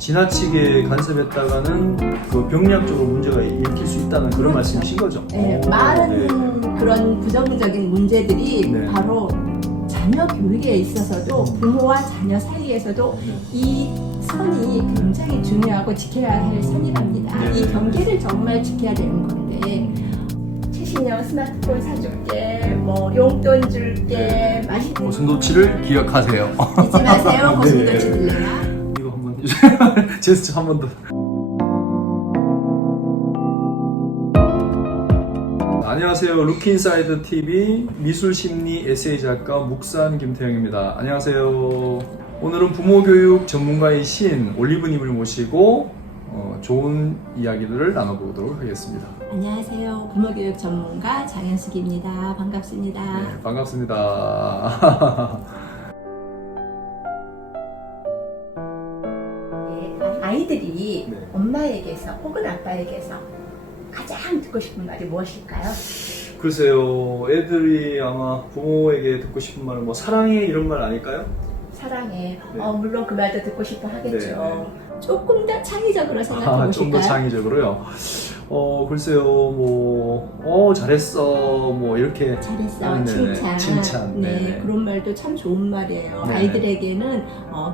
지나치게 간섭했다가는 그 병리학적으로 문제가 일으킬 수 있다는 그런 말씀이신 거죠? 네, 많은 그런 부정적인 문제들이 네. 바로 자녀 교육에 있어서도 부모와 자녀 사이에서도 이 선이 굉장히 중요하고 지켜야 할 선이랍니다. 네. 이 경계를 정말 지켜야 되는 건데 최신형 스마트폰 사줄게, 뭐 용돈 줄게, 맛있는 고슴도치를 기억하세요. 잊지 마세요. 고슴도치 네. 들려나? 이거 한번 해주세요. 제스처 한 번 더. 안녕하세요. 루키인사이드 TV 미술심리 에세이 작가 묵산 김태형입니다. 안녕하세요. 오늘은 부모교육 전문가이신 올리브님을 모시고 좋은 이야기들을 나눠보도록 하겠습니다. 안녕하세요. 부모교육 전문가 장현숙입니다. 반갑습니다. 네, 반갑습니다. 아이들이 네. 엄마에게서 혹은 아빠에게서 가장 듣고 싶은 말이 무엇일까요? 글쎄요, 애들이 아마 부모에게 듣고 싶은 말은 뭐 사랑해 이런 말 아닐까요? 사랑해. 네. 물론 그 말도 듣고 싶어 하겠죠. 네. 조금 더 창의적으로 생각해 보실까요? 좀 더 창의적으로요. 글쎄요, 잘했어, 뭐 이렇게. 잘했어, 네네, 칭찬. 칭찬. 네, 네네. 그런 말도 참 좋은 말이에요. 네네. 아이들에게는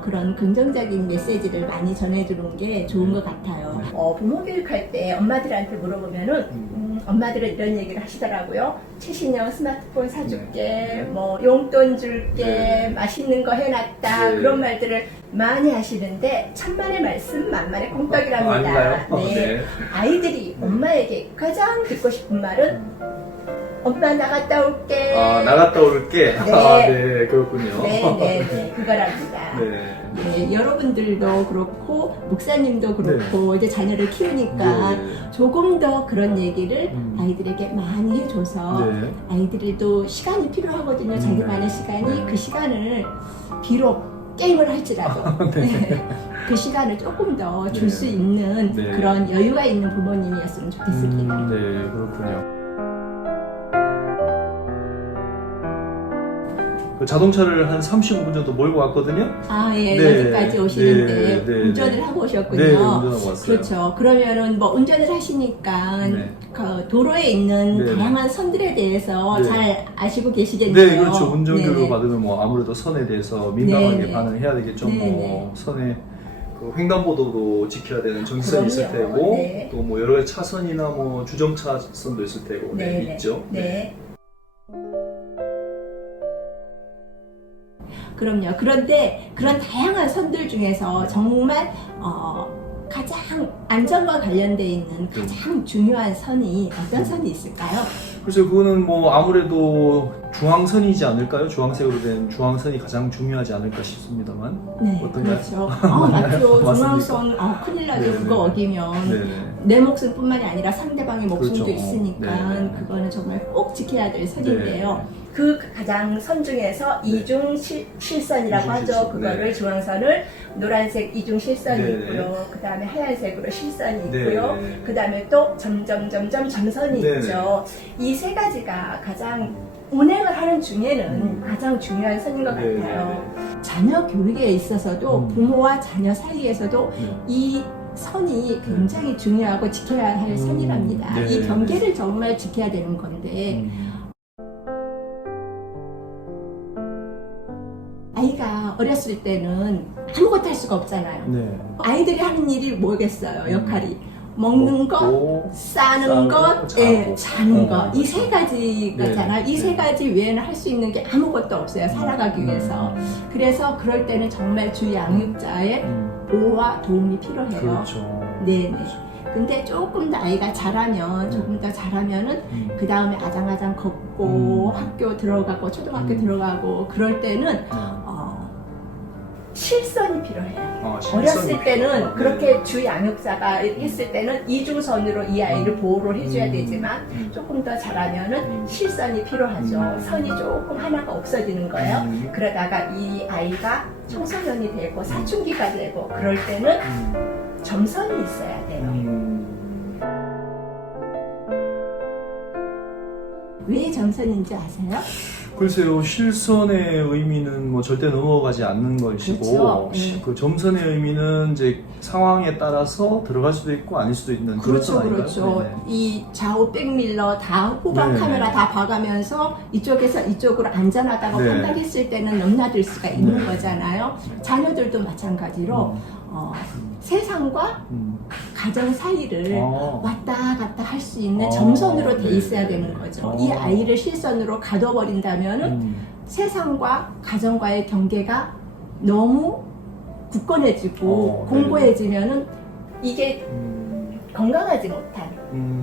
그런 긍정적인 메시지를 많이 전해주는 게 좋은 것 같아요. 부모 교육할 때 엄마들한테 물어보면은 엄마들은 이런 얘기를 하시더라고요. 최신형 스마트폰 사줄게, 뭐 용돈 줄게, 네. 맛있는 거 해놨다, 네. 그런 말들을 많이 하시는데 천만의 말씀 만만의 꽁떡이랍니다. 아닌가요? 네. 아이들이 엄마에게 가장 듣고 싶은 말은 엄마 나갔다 올게. 나갔다 올게. 네. 네, 그렇군요. 네, 그거랍니다. 네. 네, 여러분들도 그렇고 목사님도 그렇고 이제 자녀를 키우니까 네. 조금 더 그런 얘기를 아이들에게 많이 해줘서 네. 아이들도 시간이 필요하거든요. 자기만의 시간이. 네. 그 시간을 비록 게임을 할지라도 네. 그 시간을 조금 더 줄 네. 수 있는 네. 그런 여유가 있는 부모님이었으면 좋겠습니다. 네, 그렇군요. 그 자동차를 한 35분 정도 몰고 왔거든요. 예, 네. 여기까지 오시는데 네, 네, 운전을 네. 하고 오셨군요. 네, 운전하고 왔어요. 그렇죠. 그러면은 뭐 운전을 하시니까 네. 그 도로에 있는 네. 다양한 선들에 대해서 네. 잘 아시고 계시겠네요. 네, 그렇죠. 운전교육을 네. 받으면 뭐 아무래도 선에 대해서 민감하게 네, 네. 반응해야 되겠죠. 네, 뭐 네. 선에 그 횡단보도도 지켜야 되는 정지선이 있을 그럼요. 테고, 네. 또 뭐 여러 가지 차선이나 뭐 주정차선도 있을 테고, 네, 있죠. 네. 그럼요. 그런데 그런 다양한 선들 중에서 정말 가장 안전과 관련돼 있는 가장 중요한 선이 어떤 선이 있을까요? 그래서 그거는 뭐 아무래도 중앙선이지 않을까요? 주황색으로 된 중앙선이 가장 중요하지 않을까 싶습니다만. 네, 어떤가요? 그렇죠. 맞죠. 맞습니까? 중앙선 큰일 나죠. 네네. 그거 어기면 네네. 내 목숨뿐만이 아니라 상대방의 목숨도 그렇죠. 있으니까 네네. 그거는 정말 꼭 지켜야 될 선인데요. 네. 그 가장 선 중에서 네. 이중 실선이라고 하죠. 이중실선. 그거를 네. 중앙선을 노란색 이중 실선이 네네. 있고요. 그 다음에 하얀색으로 실선이 네네. 있고요. 그 다음에 또 점점점점 점선이 네네. 있죠. 이 세 가지가 가장 운행을 하는 중에는 가장 중요한 선인 것 네네. 같아요. 자녀 교육에 있어서도 부모와 자녀 사이에서도 네. 이 선이 굉장히 중요하고 지켜야 할 선이랍니다. 네. 이 경계를 정말 지켜야 되는 건데 아이가 어렸을 때는 아무것도 할 수가 없잖아요. 네. 아이들이 하는 일이 뭐겠어요, 역할이. 먹는 것, 먹고, 싸는 것, 자고. 자는 것. 이 그렇죠. 세 가지잖아요. 네. 이 세 가지 외에는 할 수 있는 게 아무것도 없어요, 살아가기 위해서. 그래서 그럴 때는 정말 주 양육자의 보호와 도움이 필요해요. 그렇죠. 네네. 그렇죠. 근데 조금 더 아이가 잘하면, 조금 더 잘하면은 그 다음에 아장아장 걷고 학교 들어가고 초등학교 들어가고 그럴 때는 실선이 필요해요. 어렸을 때는 그렇게 주 양육자가 했을 때는 이중선으로 이 아이를 보호를 해줘야 되지만 조금 더 잘하면은 실선이 필요하죠. 선이 조금 하나가 없어지는 거예요. 그러다가 이 아이가 청소년이 되고 사춘기가 되고 그럴 때는 점선이 있어야 돼요. 왜 점선인지 아세요? 글쎄요, 실선의 의미는 뭐 절대 넘어가지 않는 것이고, 그렇죠. 네. 그 점선의 의미는 이제 상황에 따라서 들어갈 수도 있고 아닐 수도 있는 그렇죠, 그런 그렇죠. 네네. 이 좌우 백밀러 다 후방 네. 카메라 다 봐가면서 이쪽에서 이쪽으로 안전하다고 네. 판단했을 때는 넘나들 수가 있는 네. 거잖아요. 자녀들도 마찬가지로 세상과 가정 사이를 왔다 갔다 할 수 있는 점선으로 돼 있어야 되는 거죠. 이 아이를 실선으로 가둬버린다면은 세상과 가정과의 경계가 너무 굳건해지고 공고해지면은 이게 건강하지 못한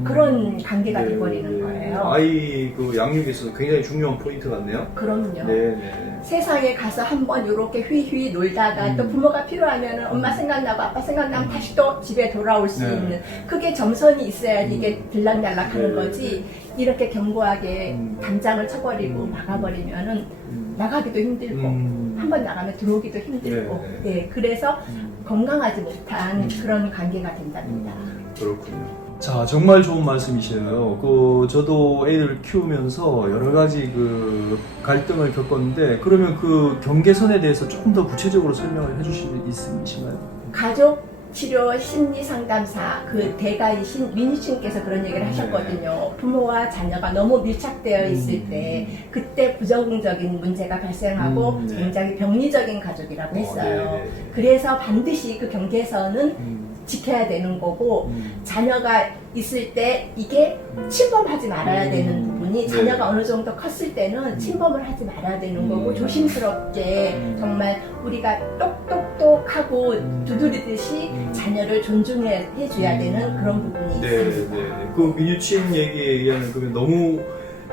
그런 관계가 네, 돼버리는 네. 거예요. 아이 그 양육에서 굉장히 중요한 포인트 같네요. 그럼요. 네네. 세상에 가서 한번 이렇게 휘휘 놀다가 또 부모가 필요하면 엄마 생각나고 아빠 생각나면 다시 또 집에 돌아올 수 네. 있는 그게 점선이 있어야지 이게 들락날락 하는 네. 거지 이렇게 견고하게 담장을 쳐버리고 막아버리면은 나가기도 힘들고 한번 나가면 들어오기도 힘들고 네. 예, 그래서 건강하지 못한 그런 관계가 된답니다. 그렇군요. 자, 정말 좋은 말씀이시에요. 저도 애들 키우면서 여러 가지 그 갈등을 겪었는데, 그러면 그 경계선에 대해서 조금 더 구체적으로 설명을 해주실 수 있으신가요? 가족 치료 심리 상담사 그 대가이신 민희씨께서 그런 얘기를 하셨거든요. 부모와 자녀가 너무 밀착되어 있을 때 그때 부정적인 문제가 발생하고 네. 굉장히 병리적인 가족이라고 했어요. 네. 그래서 반드시 그 경계선은 지켜야 되는 거고 자녀가 있을 때 이게 침범하지 말아야 되는 부분이 자녀가 어느 정도 컸을 때는 침범을 하지 말아야 되는 거고 조심스럽게 정말 우리가 똑똑똑하고 두드리듯이 자녀를 존중해 줘야 되는 그런 부분이 있습니다. 네. 그 민유친 얘기에 의하면 그러면 너무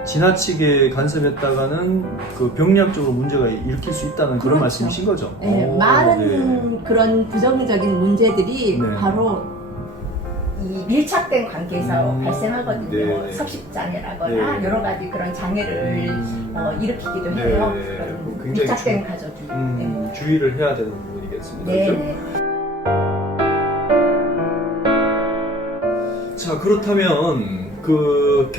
지나치게 간섭했다가는 그 병리학적으로 문제가 일으킬 수 있다는 그런 그렇죠. 말씀이신 거죠? 네, 많은 그런 부정적인 문제들이 네. 바로 이 밀착된 관계에서 발생하거든요. 네. 섭식장애라거나 네. 여러 가지 그런 장애를 일으키기도 네. 해요. 네. 그런 굉장히 밀착된 가족이. 네. 주의를 해야 되는 부분이겠습니다. 네. 그렇죠? 네. 자, 그렇다면 그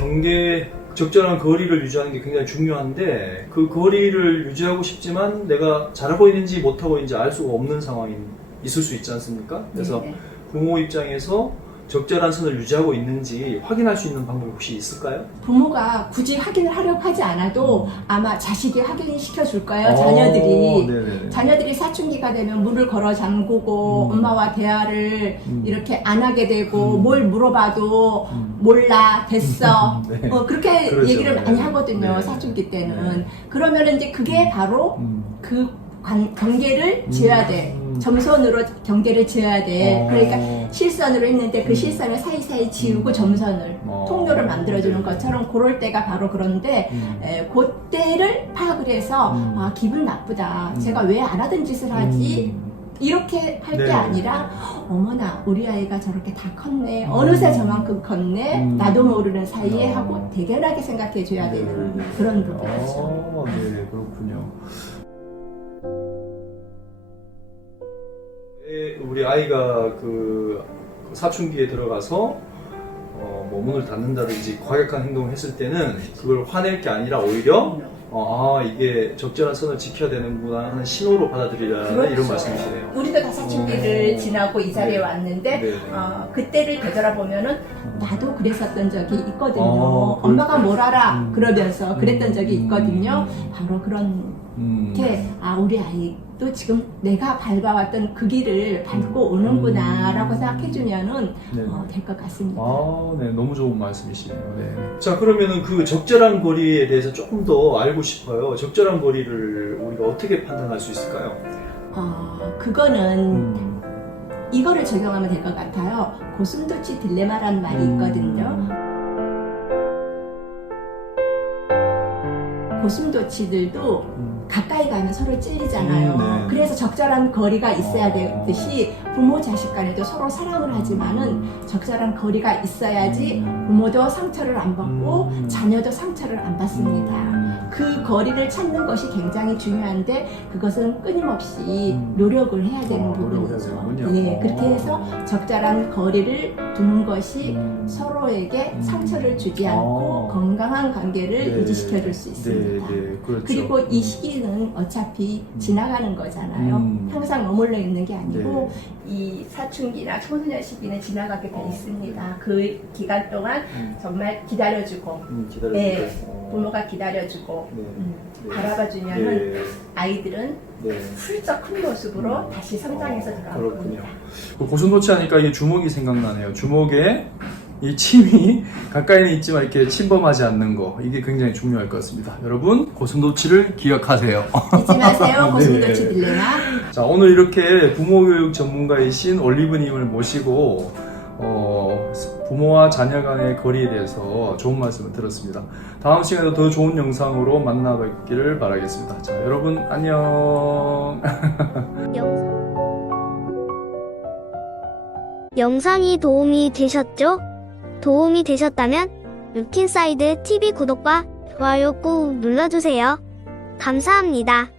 적절한 거리를 유지하는 게 굉장히 중요한데, 그 거리를 유지하고 싶지만 내가 잘하고 있는지 못하고 있는지 알 수가 없는 상황이 있을 수 있지 않습니까? 그래서 네. 부모 입장에서 적절한 선을 유지하고 있는지 확인할 수 있는 방법이 혹시 있을까요? 부모가 굳이 확인을 하려고 하지 않아도 아마 자식이 확인시켜 줄 거예요. 자녀들이. 네네네. 자녀들이 사춘기가 되면 문을 걸어 잠그고 엄마와 대화를 이렇게 안 하게 되고 뭘 물어봐도 몰라 됐어 네. 그렇게 그렇죠. 얘기를 많이 네. 하거든요. 네. 사춘기 때는. 네. 그러면 이제 그게 바로 그 경계를 지어야 돼. 점선으로 경계를 지어야 돼. 그러니까 실선으로 했는데 그 실선을 사이사이 지우고 점선을 통로를 만들어주는 것처럼 그럴 때가 바로 그런데 그때를 파악을 해서 아 기분 나쁘다. 제가 왜 안 하던 짓을 하지? 이렇게 할 게 네. 아니라 어머나 우리 아이가 저렇게 다 컸네. 어느새 저만큼 컸네. 나도 모르는 사이에 하고 대견하게 생각해 줘야 되는 그런 부분이죠. 네, 그렇군요. 우리 아이가 그 사춘기에 들어가서 뭐 문을 닫는다든지 과격한 행동을 했을 때는 그걸 화낼 게 아니라 오히려 이게 적절한 선을 지켜야 되는구나 하는 신호로 받아들이라는 그렇죠. 이런 말씀이시네요. 우리도 다 사춘기를 지나고 이 자리에 네. 왔는데 네. 그때를 되돌아보면은 나도 그랬었던 적이 있거든요. 그렇군요. 엄마가 뭘 알아 그러면서 그랬던 적이 있거든요. 바로 그런 게 우리 아이도 지금 내가 밟아왔던 그 길을 밟고 오는구나 라고 생각해주면은 네. 될 것 같습니다. 네, 너무 좋은 말씀이시네요. 네. 자, 그러면은 그 적절한 거리에 대해서 조금 더 알고 싶어요. 적절한 거리를 우리가 어떻게 판단할 수 있을까요? 그거는 이거를 적용하면 될 것 같아요. 고슴도치 딜레마라는 말이 있거든요. 고슴도치들도 가까이 가면 서로 찔리잖아요. 네. 그래서 적절한 거리가 있어야 되듯이 부모 자식 간에도 서로 사랑을 하지만은 적절한 거리가 있어야지 부모도 상처를 안 받고 자녀도 상처를 안 받습니다. 그 거리를 찾는 것이 굉장히 중요한데 그것은 끊임없이 노력을 해야 되는 노력을 해야 부분이죠. 되는군요. 네, 그렇게 해서 적절한 거리를 두는 것이 서로에게 상처를 주지 않고 건강한 관계를 네. 유지시켜 줄 수 있습니다. 네, 그렇죠. 그리고 이 시기는 어차피 지나가는 거잖아요. 항상 머물러 있는 게 아니고 이 사춘기나 청소년 시기는 지나가게 돼 있습니다. 그 기간 동안 정말 기다려주고 기다려주고. 네, 부모가 기다려주고 바라봐주면은 아이들은 훌쩍 큰 모습으로 다시 성장해서 돌아올 그렇군요. 겁니다. 고슴도치 하니까 이게 주먹이 생각나네요. 주먹에 이 침이 가까이는 있지만 이렇게 침범하지 않는 거, 이게 굉장히 중요할 것 같습니다. 여러분, 고슴도치를 기억하세요. 잊지 마세요. 네. 고슴도치 딜레마. 자, 오늘 이렇게 부모교육 전문가이신 올리브님을 모시고 부모와 자녀 간의 거리에 대해서 좋은 말씀을 들었습니다. 다음 시간에도 더 좋은 영상으로 만나뵙기를 바라겠습니다. 자, 여러분 안녕. 영상이 도움이 되셨죠? 도움이 되셨다면 루킨사이드 TV 구독과 좋아요 꾹 눌러주세요. 감사합니다.